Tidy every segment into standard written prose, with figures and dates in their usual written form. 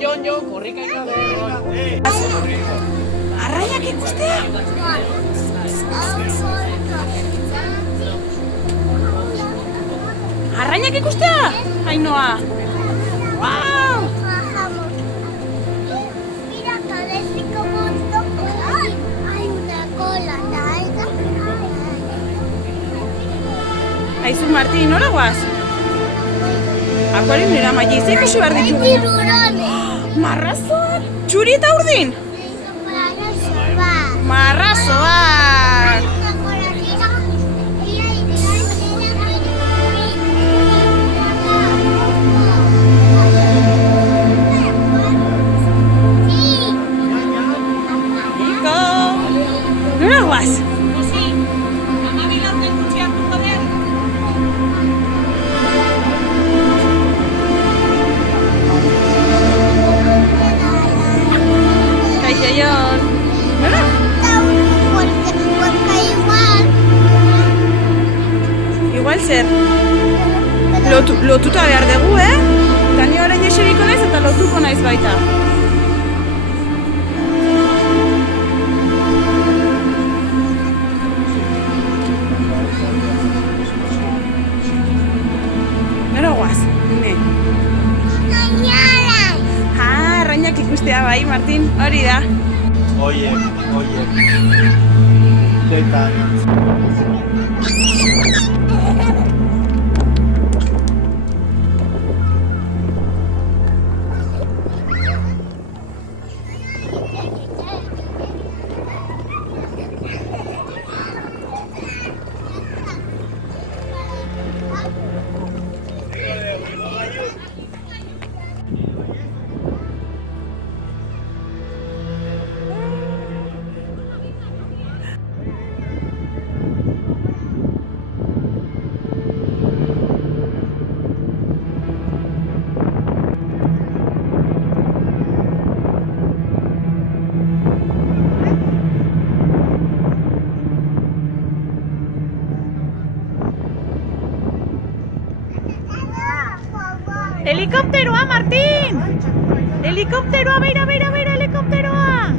Jon, korrika ikabe. Arrainak ikustea? Arrainak ikustea? Ainhoa! Wow! Mira, parece como un topo. Hay una cola larga. Aizu, Martin, nola guaz? Akuarionera maia izan ikusi behar ditugu. Tiburones. Marrazoak! Txuri eta urdin! Marrazoak. Marrazoak! Una cola larga. Iko! Nola guaz? Kaixo, Jon! Nola? Porque igual. Igual zer? Lotuta behar dugu, Eta ni orain eseriko naiz eta lotuko naiz baita. Nora guaz? Ne. Arrainak ikustea bai, Martin, hori da. Oie. Zetan. Helikopteroa, Martin! Helikopteroa, beira, helikopteroa!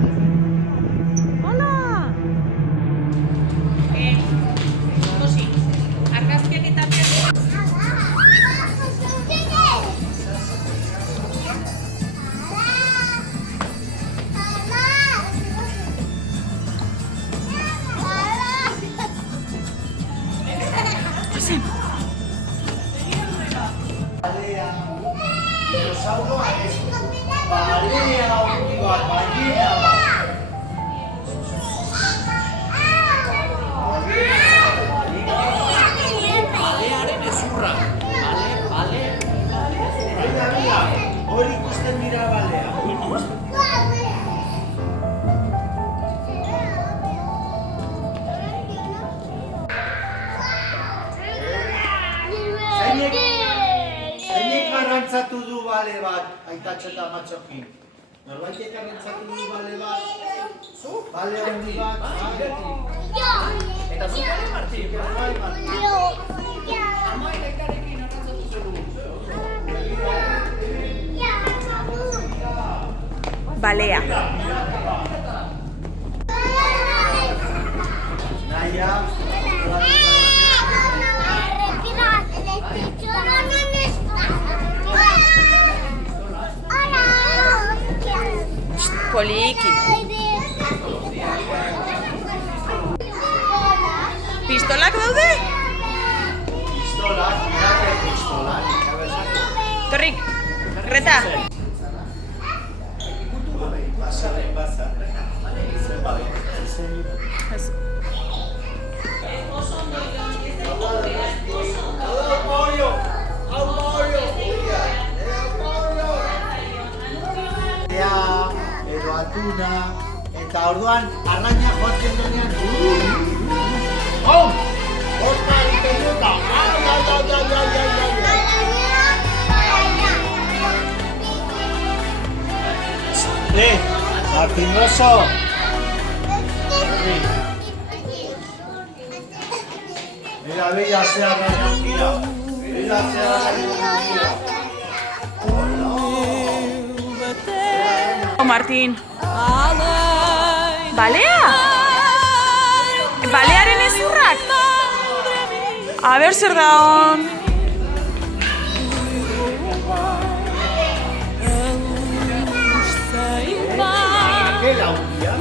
Hola! Osi, argazkiak eta Dinosauroa ez. Balea, bat, ballena bat. Balearen ezurra. Bale. Mira, hori ikusten dira balea. Zeinek garrantzatu du bale bat, aitatxo eta matxokin? Norbaitek garrantzatu du bale bat? Bale handi bat? Eta zu bale, Martin? Bai, Martin. Amaik aitarekin garrantzatu zelu. Balea. Naia. Poliki. Pistolak daude? Pistolak, mirake pistolak. Torrik, Greta. Basa. Edo atuna, eta orduan arraina joatzen denean Osta egiten duta! Martin Oso! Mira, bella sea arraina. Bella sea arraina. Martin. Balea? Balearen ezurrak? A ber zer da hon. Aquela hundia.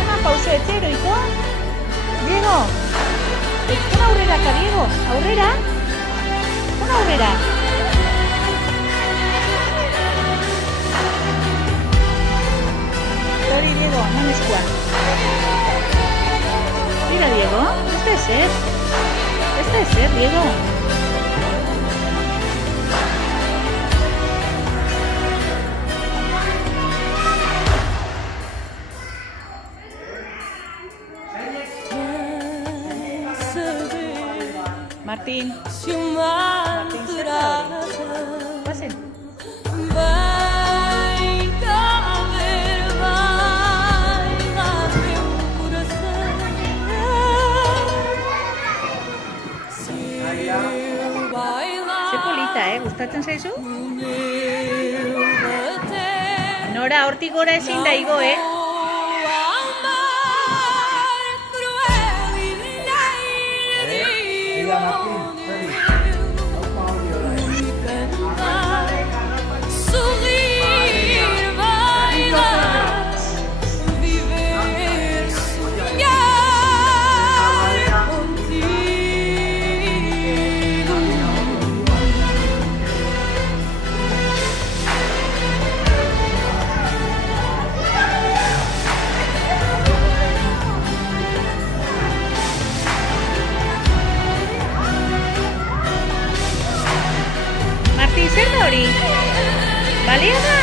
Eman pauso, etxeroiko. Diego, ezkon aurrera, Diego, aurrera. Ezkon aurrera. Hori, Diego, eman eskua. Mira, Diego, este es ser, Diego. Martin. Martin, zer da hori? Pasen. Ze polita, gustatzen zaizu? Nora, hortik gora ezin da igo, Martin, zer da hori? Balea da?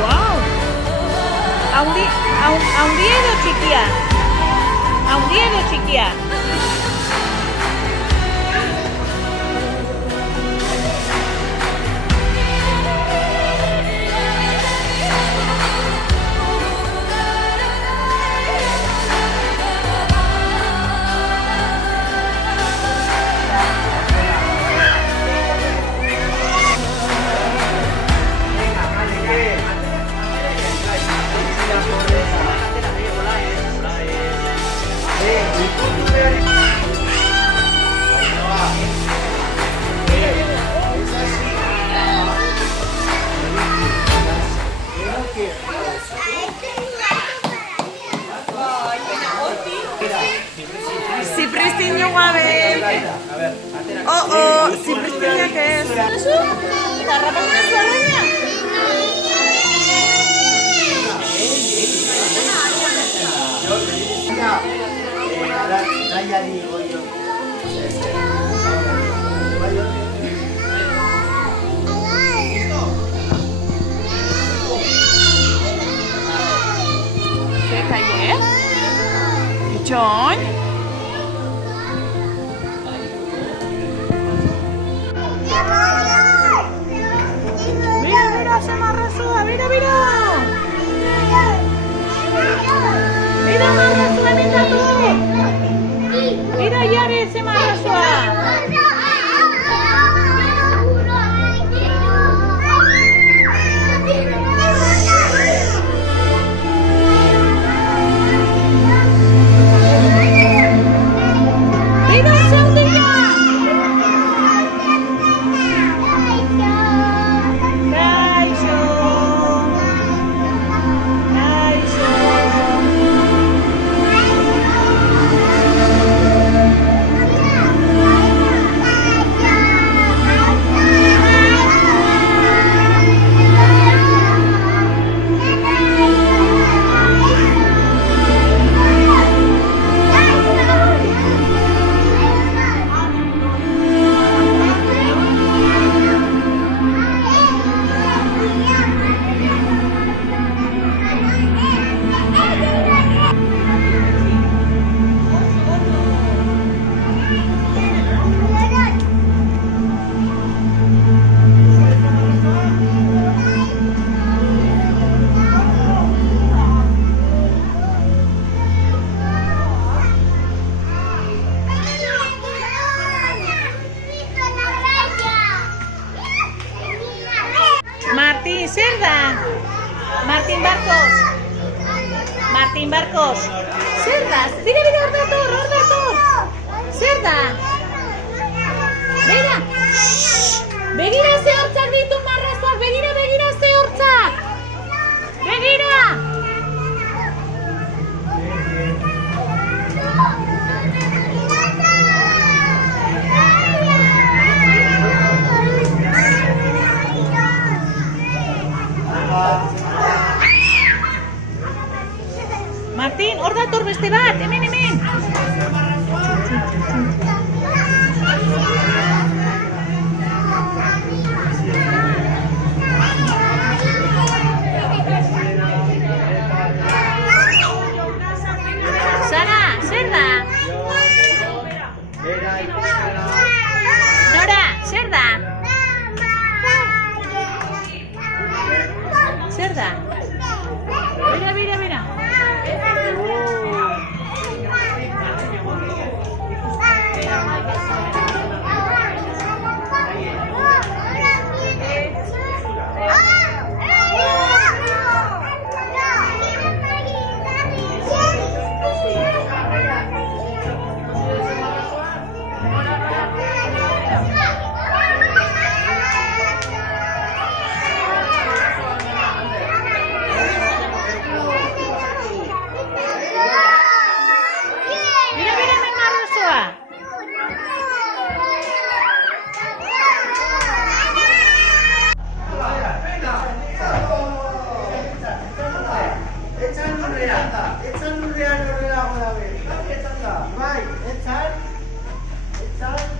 Wow! Haundi edo txikia? Haundi edo txikia? Zipristinio gabe. Zipristinak ez. Garrapatzen ez barreina? Naiari goio. Zer kaie? Itxoin? Mira, se marrazua, mira! Mira, marrazua, mira tú! Mira ya! Martín, zer da? Martín Barkos. Martín Barkos. Zer da? Bira, hor dator. Zer da? Begira. Begira ze hortzak ditu marrazoak. Begira ze hortzak. Begira. Martín, hor dator beste bat, hemen. Sara, zer da? Nora, zer da? Zer da? Mira.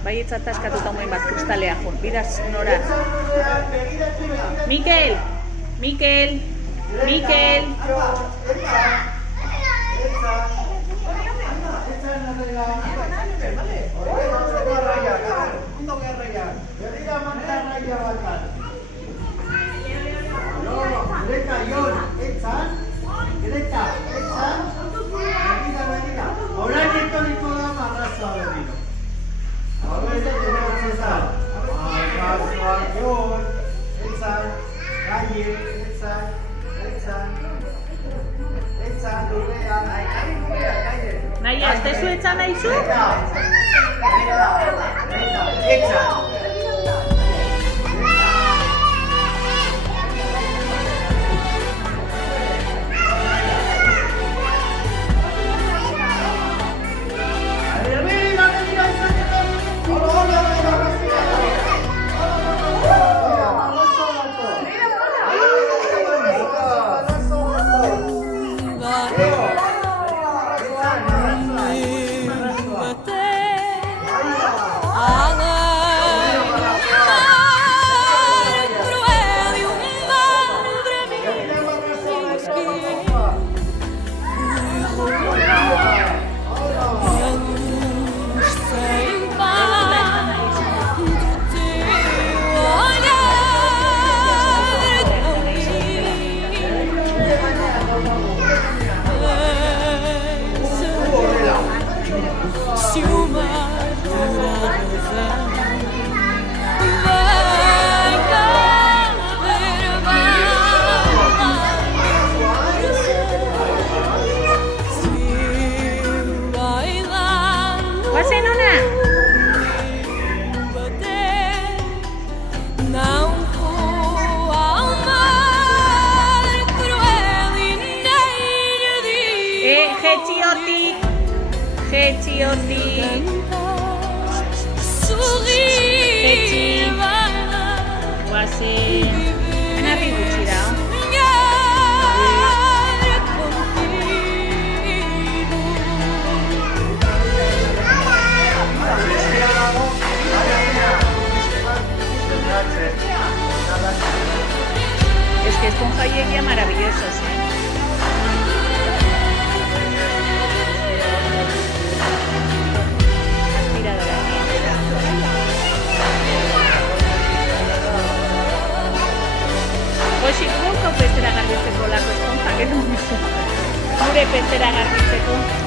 Baietzat askatuta moen bat kristalea jun. Bidaz, Nora. Mikel! Naia, ez dezu etzan nahizu? Getxiotik guazen enarri gutxi da es que estos jaiegia maravillosos, Hoxe, gure pezera garbitzeko lako espontak edo gure pezera garbitzeko.